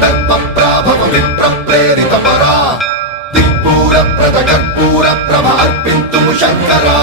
దర్ప ప్రాభవ విప్ర ప్రేరిత పరా దిక్పూర ప్రద కర్పూర ప్రభ అర్పింతుము శంకరా